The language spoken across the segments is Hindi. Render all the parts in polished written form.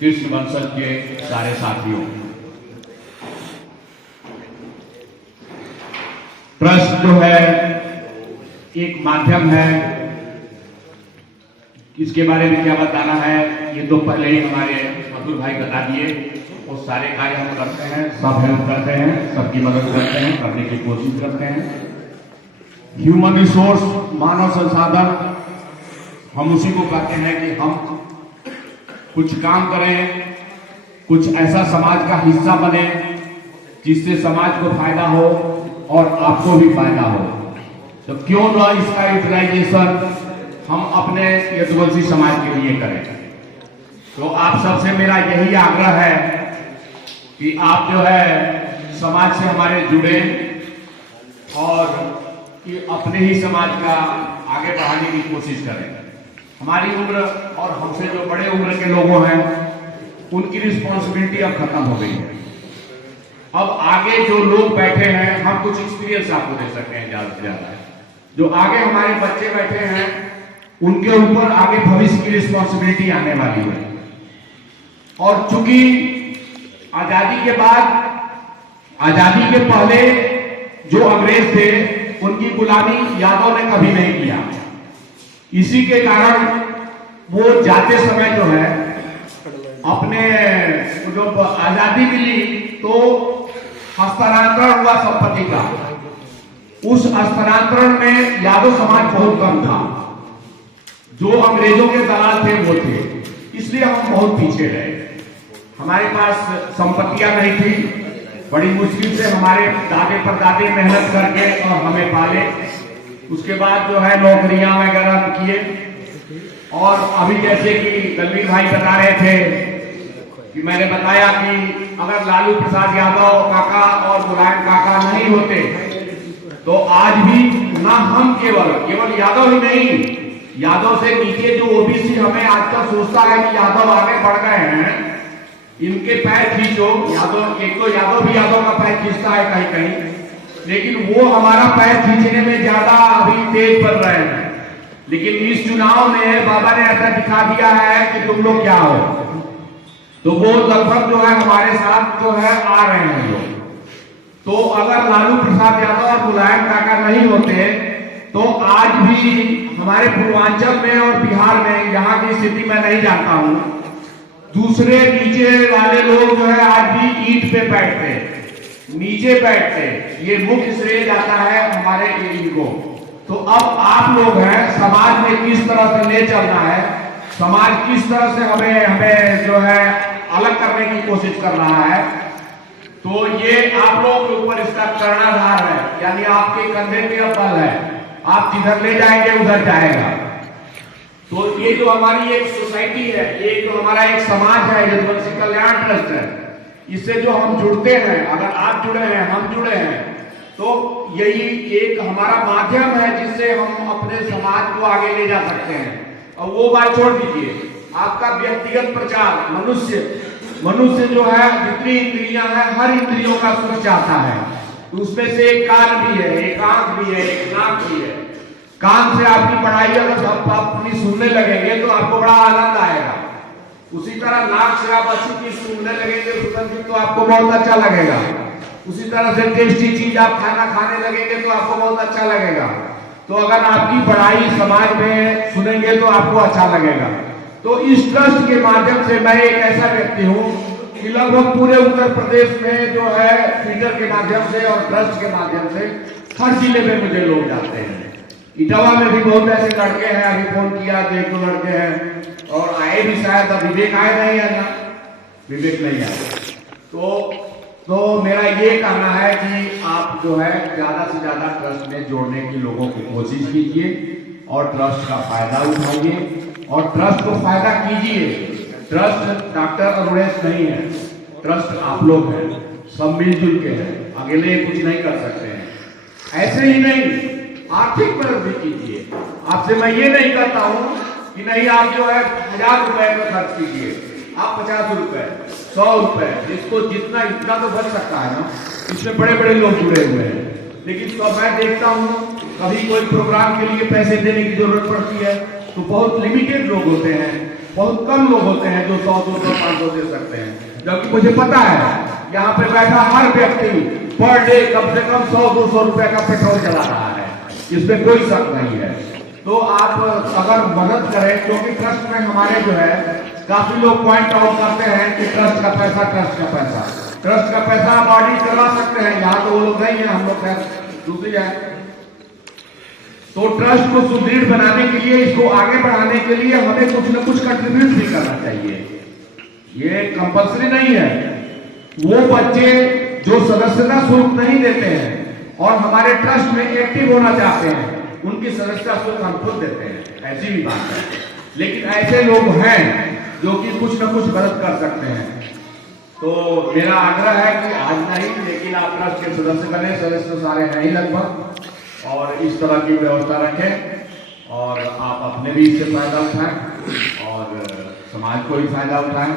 कृष्ण वंशज के सारे साथियों, ट्रस्ट जो है एक माध्यम है। इसके बारे में क्या बताना है, ये तो पहले ही हमारे अतुल भाई बता दिए। वो सारे कार्य हम करते हैं, सब हेल्प करते हैं, सबकी मदद करते हैं, करने की कोशिश करते हैं। ह्यूमन रिसोर्स, मानव संसाधन, हम उसी को कहते हैं कि हम कुछ काम करें, कुछ ऐसा समाज का हिस्सा बने जिससे समाज को फायदा हो और आपको भी फायदा हो। तो क्यों ना इसका यूटिलाइजेशन हम अपने यदुवंशी समाज के लिए करें। तो आप सबसे मेरा यही आग्रह है कि आप जो है समाज से हमारे जुड़े और कि अपने ही समाज का आगे बढ़ाने की कोशिश करें। हमारी उम्र और हमसे जो बड़े उम्र के लोगों हैं उनकी रिस्पॉन्सिबिलिटी अब खत्म हो गई है। अब आगे जो लोग बैठे हैं, हम कुछ एक्सपीरियंस आपको दे सकते हैं ज्यादा से ज्यादा। जो आगे हमारे बच्चे बैठे हैं उनके ऊपर आगे भविष्य की रिस्पॉन्सिबिलिटी आने वाली है। और चूंकि आजादी के बाद, आजादी के पहले जो अंग्रेज थे उनकी गुलामी यादव ने कभी नहीं किया। इसी के कारण वो जाते समय जो है अपने जो आजादी मिली तो हस्तांतरण हुआ संपत्ति का। उस हस्तांतरण में यादव समाज बहुत कम था। जो अंग्रेजों के दलाल थे वो थे, इसलिए हम बहुत पीछे रहे। हमारे पास संपत्तियां नहीं थी। बड़ी मुश्किल से हमारे दादे परदादे मेहनत करके और हमें पाले। उसके बाद जो है नौकरियां वगैरह किए। और अभी जैसे कि दलवीर भाई बता रहे थे कि मैंने बताया कि अगर लालू प्रसाद यादव काका और मुलायम काका नहीं होते तो आज भी ना हम केवल यादव ही नहीं, यादव से नीचे जो ओबीसी हमें आजकल सोचता है कि यादव आगे बढ़ गए हैं, इनके पैर खींचो। यादव, एक तो यादव भी यादव का पैर खींचता है कहीं कहीं, लेकिन वो हमारा पैर खींचने में ज्यादा अभी तेज बढ़ रहे हैं। लेकिन इस चुनाव में बाबा ने ऐसा दिखा दिया है कि तुम लोग क्या हो। तो वो लगभग जो है हमारे साथ जो है आ रहे हैं लोग। तो अगर लालू प्रसाद यादव और मुलायम काका नहीं होते तो आज भी हमारे पूर्वांचल में और बिहार में, यहाँ की स्थिति मैं नहीं जानता हूँ, दूसरे नीचे वाले लोग जो है आज भी ईंट पे बैठते, नीचे बैठते। ये मुख्य श्रेय जाता है हमारे इनको। तो अब आप लोग हैं, समाज में किस तरह से ले चलना है, समाज किस तरह से हमें जो है अलग करने की कोशिश कर रहा है, तो ये आप लोग के ऊपर इसका कर्णाधार है। यानी आपके कंधे पे अब बल है, आप जिधर ले जाएंगे उधर जाएगा। तो ये जो हमारी एक सोसाइटी है, ये जो हमारा एक समाज है, यदुवंशी कल्याण ट्रस्ट है, इससे जो हम जुड़ते हैं, अगर आप जुड़े हैं, हम जुड़े हैं, तो यही एक हमारा माध्यम है जिससे हम अपने समाज को आगे ले जा सकते हैं। और वो बात छोड़ दीजिए, आपका व्यक्तिगत प्रचार, मनुष्य जो है जितनी इंद्रियां हैं, हर इंद्रियों का सुख चाहता है। तो उसमें से एक कान भी है, एक आंख भी है, एक नाक भी है। कान से आपकी पढ़ाई अगर आप अपनी सुनने लगेंगे तो आपको बड़ा आनंद आएगा। उसी तरह नाक से आप अच्छी चीज सुनने लगेंगे, सुगंधित, तो आपको बहुत अच्छा लगेगा। उसी तरह से टेस्टी चीज आप खाना खाने लगेंगे तो आपको बहुत अच्छा लगेगा। तो अगर आपकी पढ़ाई समाज में सुनेंगे तो आपको अच्छा लगेगा। तो इस ट्रस्ट के माध्यम से मैं एक ऐसा व्यक्ति हूँ कि लगभग पूरे उत्तर प्रदेश में जो है ट्विटर के माध्यम से और ट्रस्ट के माध्यम से हर जिले में मुझे लोग जाते हैं। इटावा में भी बहुत ऐसे लड़के हैं, अभी फोन किया तो एक दो लड़के हैं और आए भी, शायद अब विवेक आए नहीं है ना, विवेक नहीं आए। तो मेरा ये कहना है कि आप जो है ज्यादा से ज्यादा ट्रस्ट में जोड़ने की लोगों की कोशिश कीजिए और ट्रस्ट का फायदा उठाइए और ट्रस्ट को फायदा कीजिए। ट्रस्ट डॉक्टर अरुणेश नहीं है, ट्रस्ट आप लोग हैं, सब मिलजुल के हैं, अकेले कुछ नहीं कर सकते हैं। ऐसे ही नहीं, आर्थिक मदद भी कीजिए। आपसे मैं ये नहीं कहता हूं कि नहीं आप जो है 1000 रुपए का खर्च कीजिए, आप 50 रुपए, 100 रुपए, जिसको जितना इतना तो बच सकता है ना। इसमें बड़े बड़े लोग जुड़े हुए हैं, लेकिन तो मैं देखता हूँ कभी कोई प्रोग्राम के लिए पैसे देने की जरूरत पड़ती है तो बहुत लिमिटेड लोग होते हैं। बहुत कम लोग होते हैं जो 100, 200, 500 दे सकते हैं, जबकि मुझे पता है यहाँ पे बैठा हर व्यक्ति पर डे कम से कम 100-200 रुपए का पेट्रोल चला रहा है, इसमें कोई शक नहीं है। तो आप अगर मदद करें, क्योंकि ट्रस्ट में हमारे जो है काफी लोग पॉइंट आउट करते हैं कि ट्रस्ट का पैसा बॉडी करवा सकते हैं, यहाँ तो वो लोग नहीं है, हम लोग खैर दूसरी है। तो ट्रस्ट को सुदृढ़ बनाने के लिए, इसको आगे बढ़ाने के लिए हमें कुछ न कुछ कंट्रीब्यूट भी करना चाहिए। ये कंपल्सरी नहीं है। वो बच्चे जो सदस्यता शुल्क नहीं देते हैं और हमारे ट्रस्ट में एक्टिव होना चाहते हैं, उनकी सदस्यता शुल्क हम खुद देते हैं, ऐसी भी बात है। लेकिन ऐसे लोग हैं जो कि कुछ न कुछ मदद कर सकते हैं। तो मेरा आग्रह है कि आज नहीं, लेकिन आप ट्रस्ट के सदस्य बने, सदस्य सारे हैं ही लगभग, और इस तरह की व्यवस्था रखें और आप अपने भी इससे फायदा उठाएं और समाज को भी फायदा उठाएं।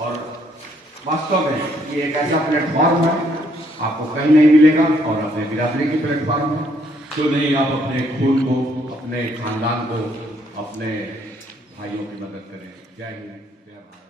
और वास्तव में ये एक ऐसा प्लेटफॉर्म है, आपको कहीं नहीं मिलेगा, और अपने बिरादरी की प्लेटफॉर्म है। तो नहीं, आप अपने खून को, अपने खानदान को, अपने भाइयों की मदद करें। जय हिंद, जय भारत।